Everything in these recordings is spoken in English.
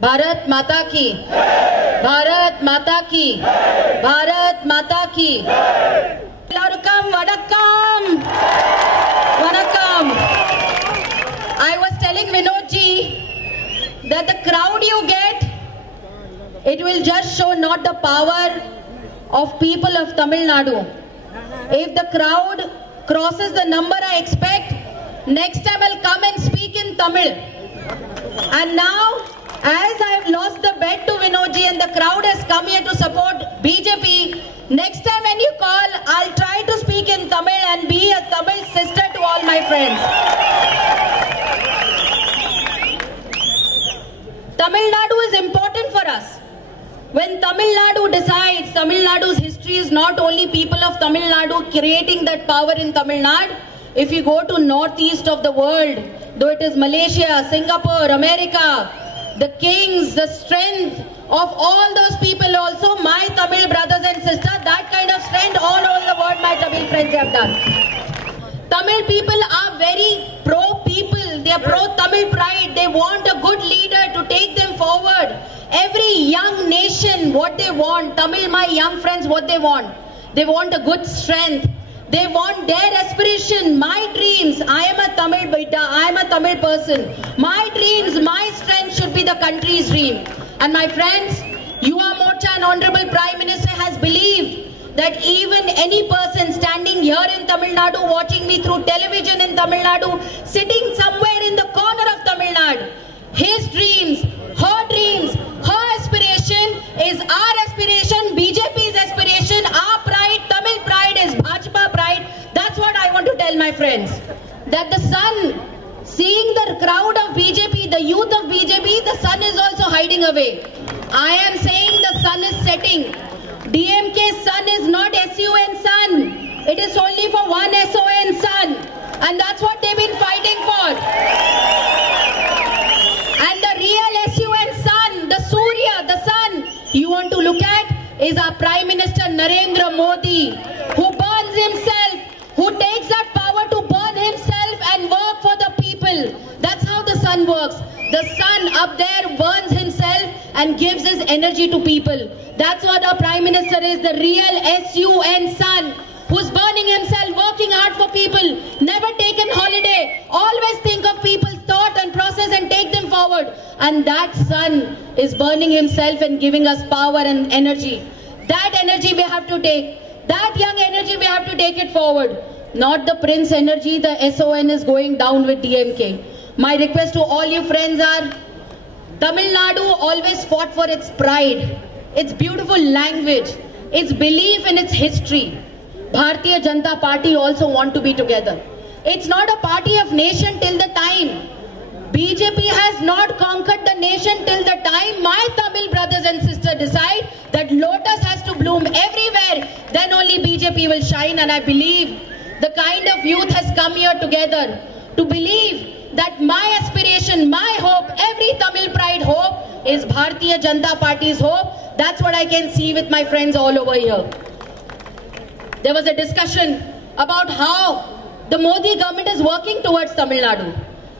भारत माता की, भारत माता की, भारत माता की. Welcome, vanakkam, vanakkam. I was telling Vinod ji that the crowd you get, it will just show not the power of people of Tamil Nadu. If the crowd crosses the number I expect, next time I'll come and speak in Tamil. And now, as I have lost the bet to Vinod ji and the crowd has come here to support BJP, next time when you call, I'll try to speak in Tamil and be a Tamil sister to all my friends. Tamil Nadu is important for us. When Tamil Nadu decides, Tamil Nadu's history is not only people of Tamil Nadu creating that power in Tamil Nadu. If you go to northeast of the world, though it is Malaysia, Singapore, America, the kings, the strength of all those people also, my Tamil brothers and sisters, that kind of strength all over the world my Tamil friends have done. Tamil people are very pro-people, they are pro-Tamil pride, they want a good leader to take them forward. Every young nation, what they want, Tamil, my young friends, what they want a good strength. They want their aspiration, my dreams. I am a Tamil beta, I am a Tamil person. My dreams, my strength should be the country's dream. And my friends, Yuva Morcha and Honorable Prime Minister has believed that even any person standing here in Tamil Nadu, watching me through television in Tamil Nadu, sitting somewhere in the corner of Tamil Nadu, his dreams, her aspiration is our aspiration, BJP's aspiration, our pride, Tamil pride is Bhajpa pride. That's what I want to tell my friends. That the sun, seeing the crowd of BJP, the youth of BJP, the sun is also hiding away. I am saying the sun is setting. DMK's sun is not SUN sun. It is only for one SON sun. And that's what they've been fighting for. And the real SUN sun, the Surya, the sun, you want to look at is our Prime Minister Narendra Modi, who burns himself, who takes that power to burn himself and work for the people. That's how the sun works. The sun up there burns himself and gives his energy to people. That's what our Prime Minister is, the real SUN sun, who's burning himself, working hard for people, never taken holiday, always think of people's thought and process and take them forward. And that sun is burning himself and giving us power and energy. That energy we have to take. That young energy we have to take it forward. Not the Prince energy, the SON is going down with DMK. My request to all you friends are, Tamil Nadu always fought for its pride, its beautiful language, its belief in its history. Bharatiya Janata Party also want to be together. It's not a party of nation till the time. BJP has not conquered the nation till the time my Tamil brothers and sisters decide that lotus has to bloom everywhere. Then only BJP will shine, and I believe the kind of youth has come here together to believe that my aspiration, my hope, every Tamil pride hope is Bharatiya Janata Party's hope. That's what I can see with my friends all over here. There was a discussion about how the Modi government is working towards Tamil Nadu.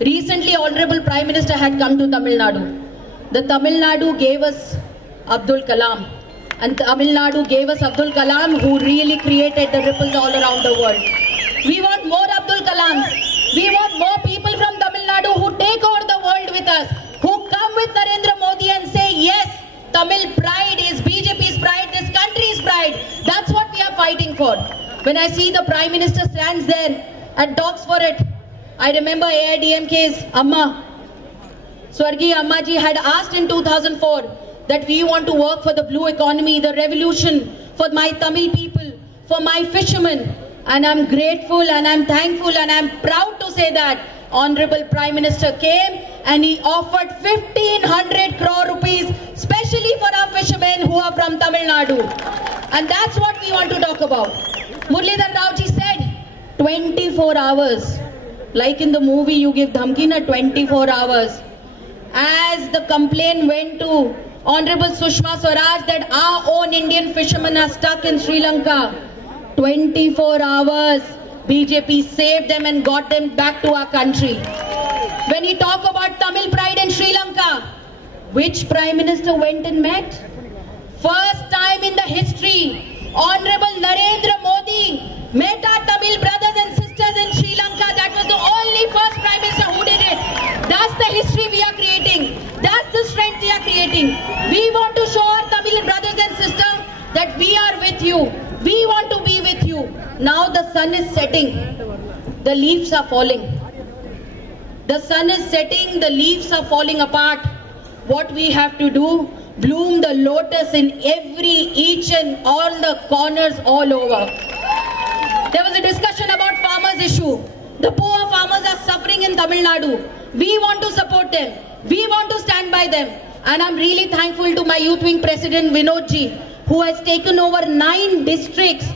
Recently, Honorable Prime Minister had come to Tamil Nadu. The Tamil Nadu gave us Abdul Kalam. And Tamil Nadu gave us Abdul Kalam, who really created the ripples all around the world. We want more Abdul Kalams. We want more people from Tamil Nadu who take over the world with us, who come with Narendra Modi and say, yes, Tamil pride is BJP's pride, this country's pride. That's what we are fighting for. When I see the Prime Minister stands there and talks for it, I remember AIDMK's Amma, Swargi Amma ji had asked in 2004 that we want to work for the blue economy, the revolution, for my Tamil people, for my fishermen. And I'm grateful and I'm thankful and I'm proud to say that Honorable Prime Minister came and he offered 1,500 crore rupees, especially for our fishermen who are from Tamil Nadu. And that's what we want to talk about. Muralidhar Rao ji said 24 hours. Like in the movie, you give dhamki na 24 hours. As the complaint went to Honorable Sushma Swaraj that our own Indian fishermen are stuck in Sri Lanka, 24 hours, BJP saved them and got them back to our country. When you talk about Tamil pride in Sri Lanka, Which Prime Minister went and met? First time in the history, Honorable Narendra Modi met our Tamil brothers and sisters in Sri Lanka. That was the only first Prime Minister who did it. That's the history we are creating. That's the strength we are creating. We want to show our Tamil brothers and sisters that we are with you. We want to be with you. Now the sun is setting. The leaves are falling. The sun is setting. The leaves are falling apart. What we have to do, bloom the lotus in each and all the corners all over. There was a discussion about farmers' issue. The poor farmers are suffering in Tamil Nadu. We want to support them. We want to stand by them. And I'm really thankful to my Youth Wing President Vinod ji, who has taken over 9 districts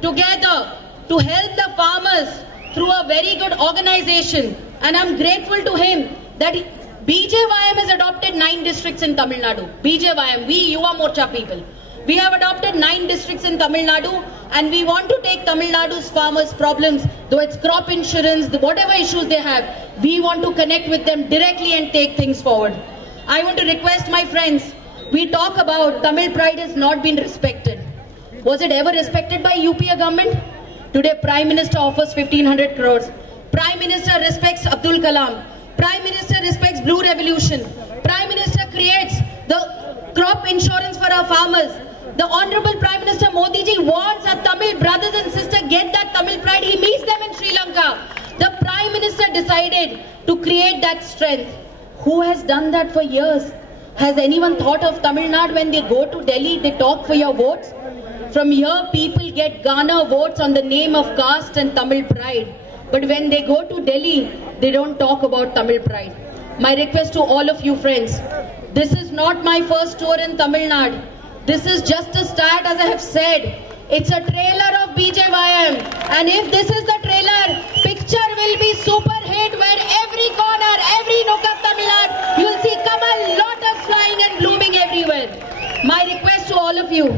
together to help the farmers through a very good organization. And I'm grateful to him that BJYM has adopted 9 districts in Tamil Nadu. BJYM, we Yuva Morcha people. We have adopted 9 districts in Tamil Nadu, and we want to take Tamil Nadu's farmers' problems, though it's crop insurance, whatever issues they have, we want to connect with them directly and take things forward. I want to request my friends, we talk about Tamil pride has not been respected. Was it ever respected by UPA government? Today Prime Minister offers 1500 crores. Prime Minister respects Abdul Kalam. Prime Minister respects Blue Revolution. Prime Minister creates the crop insurance for our farmers. The Honorable Prime Minister Modi ji wants our Tamil brothers and sisters get that Tamil pride. He meets them in Sri Lanka. The Prime Minister decided to create that strength. Who has done that for years? Has anyone thought of Tamil Nadu when they go to Delhi, they talk for your votes? From here, people get garner votes on the name of caste and Tamil pride. But when they go to Delhi, they don't talk about Tamil pride. My request to all of you friends, this is not my first tour in Tamil Nadu. This is just a start, as I have said. It's a trailer of BJYM. And if this is the trailer, picture will be super hit where every corner, every nook of Tamil Nadu, you will see Kamal, lotus flying and blooming everywhere. My request to all of you,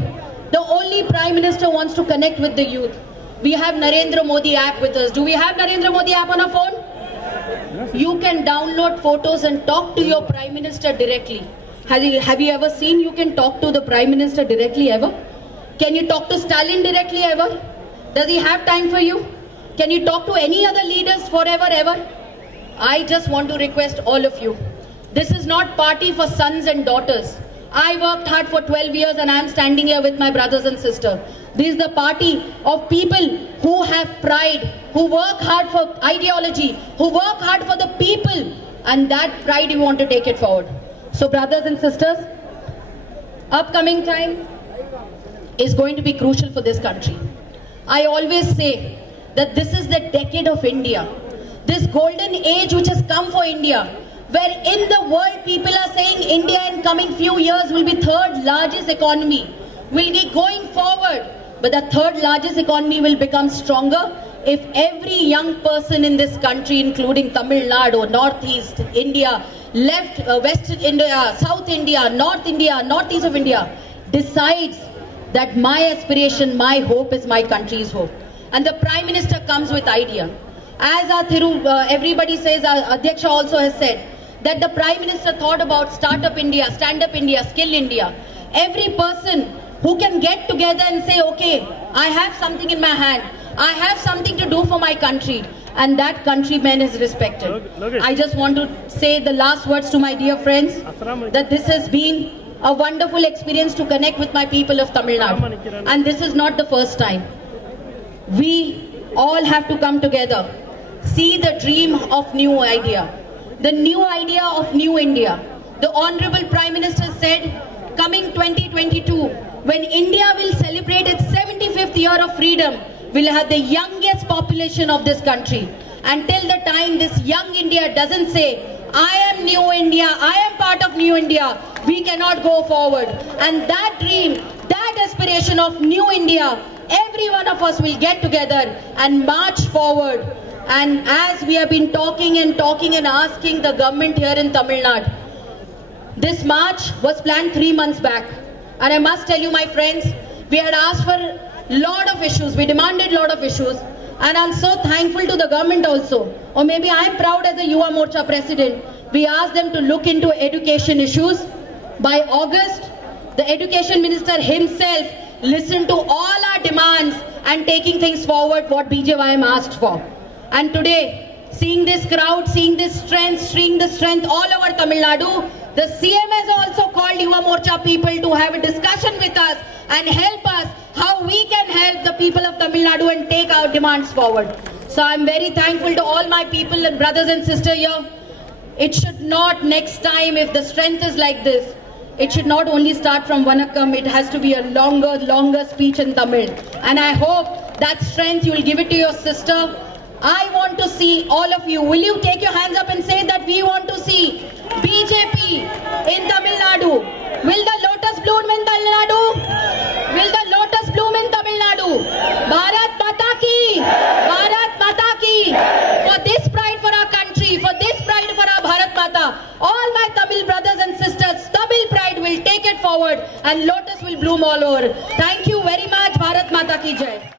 the only Prime Minister wants to connect with the youth. We have Narendra Modi app with us. Do we have Narendra Modi app on our phone? You can download photos and talk to your Prime Minister directly. Have you ever seen you can talk to the Prime Minister directly ever? Can you talk to Stalin directly ever? Does he have time for you? Can you talk to any other leaders forever ever? I just want to request all of you. This is not party for sons and daughters. I worked hard for 12 years and I am standing here with my brothers and sisters. This is the party of people who have pride, who work hard for ideology, who work hard for the people, and that pride we want to take it forward. So brothers and sisters, upcoming time is going to be crucial for this country. I always say that this is the decade of India. This golden age which has come for India, where in the world people are saying India in coming few years will be 3rd largest economy, will be going forward. But the 3rd largest economy will become stronger if every young person in this country, including Tamil Nadu, Northeast India, West India, South India, Northeast of India, decides that my aspiration, my hope is my country's hope. And the Prime Minister comes with idea. As our everybody says, our Adhyaksha also has said, that the Prime Minister thought about Startup India, Stand-up India, Skill India. Every person who can get together and say, okay, I have something in my hand. I have something to do for my country. And that countryman is respected. I just want to say the last words to my dear friends, that this has been a wonderful experience to connect with my people of Tamil Nadu. And this is not the first time. We all have to come together, see the dream of new idea. The new idea of new India. The Honorable Prime Minister said, coming 2022, when India will celebrate its 75th year of freedom, we'll have the youngest population of this country. Until the time this young India doesn't say, I am new India, I am part of new India, we cannot go forward. And that dream, that aspiration of new India, every one of us will get together and march forward. And as we have been talking and asking the government here in Tamil Nadu, this march was planned 3 months back. And I must tell you, my friends, we had asked for a lot of issues. We demanded a lot of issues. And I'm so thankful to the government also. Or maybe I'm proud as a Yuva Morcha president. We asked them to look into education issues. by August, the Education Minister himself listened to all our demands and taking things forward what BJYM asked for. And today, seeing this crowd, seeing this strength all over Tamil Nadu, the CM has also called Yuva Morcha people to have a discussion with us and help us how we can help the people of Tamil Nadu and take our demands forward. So I'm very thankful to all my people and brothers and sisters here. It should not next time, if the strength is like this, it should not only start from Vanakkam, it has to be a longer speech in Tamil. And I hope that strength you will give it to your sister. I want to see all of you. Will you take your hands up and say that we want to see BJP in Tamil Nadu? Will the lotus bloom in Tamil Nadu? Will the lotus bloom in Tamil Nadu? Bharat Mata Ki! Bharat Mata Ki! For this pride for our country, for this pride for our Bharat Mata, all my Tamil brothers and sisters, Tamil pride will take it forward and lotus will bloom all over. Thank you very much. Bharat Mata Ki Jai.